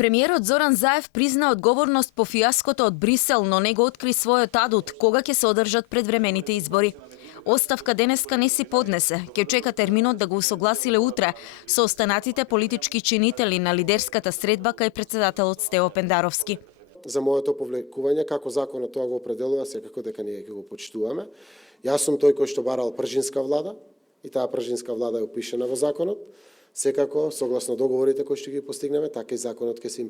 Премиерот Зоран Заев призна одговорност по фијаското од Брисел, но не го откри својот адут кога ќе се одржат предвремените избори. Оставка денеска не си поднесе, ќе чека терминот да го усогласиле утре со останатите политички чинители на лидерската средба кај претседателот Стево Пендаровски. За моето повлекување, како законот тоа го определува, секако дека ние ќе го почитуваме. Јас сум тој кој што барал пржинска влада и таа пржинска влада е опишена во законот. Секако, согласно договорите кои што ги постигнеме, така и законот ќе се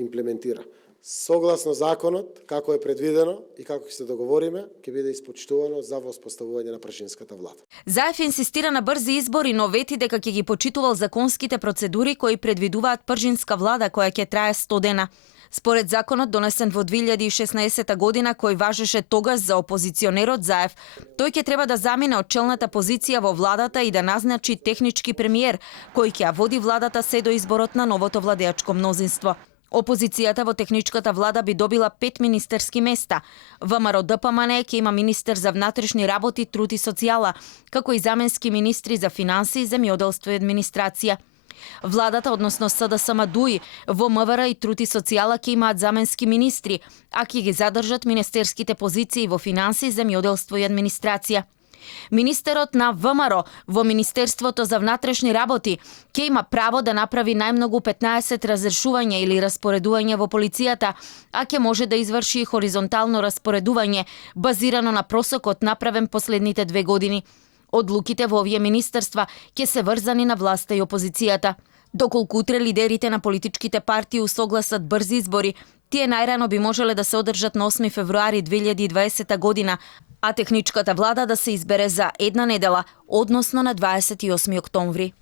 имплементира. Согласно законот, како е предвидено и како ќе се договориме, ќе биде испочитувано за воспоставување на пржинската влада. Заев инсистира на брзи избори, но вети дека ќе ги почитувал законските процедури кои предвидуваат пржинска влада која ќе трае 100 дена. Според законот донесен во 2016 година, кој важеше тогаш за опозиционерот Заев, тој ќе треба да замине од челната позиција во владата и да назначи технички премиер, кој ќе ја води владата се до изборот на новото владеачко мнозинство. Опозицијата во техничката влада би добила 5 министерски места. ВМРО ДПМН ќе има министер за внатрешни работи, труд и социјала, како и заменски министри за финансии, земјоделство и администрација. Владата, односно СДСМ ДУИ, во МВР и труд и социјала ќе имаат заменски министри, а ќе ги задржат министерските позиции во финансии, земјоделство и администрација. Министерот на ВМРО во Министерството за внатрешни работи ќе има право да направи најмногу 15 разрешувања или распоредување во полицијата, а ќе може да изврши хоризонтално распоредување базирано на просокот направен последните 2 години. Одлуките во овие министерства ќе се врзани на власта и опозицијата. Доколку утре лидерите на политичките партии усогласат брзи избори, тие најрано би можеле да се одржат на 8 февруари 2020 година, а техничката влада да се избере за една недела, односно на 28 октомври.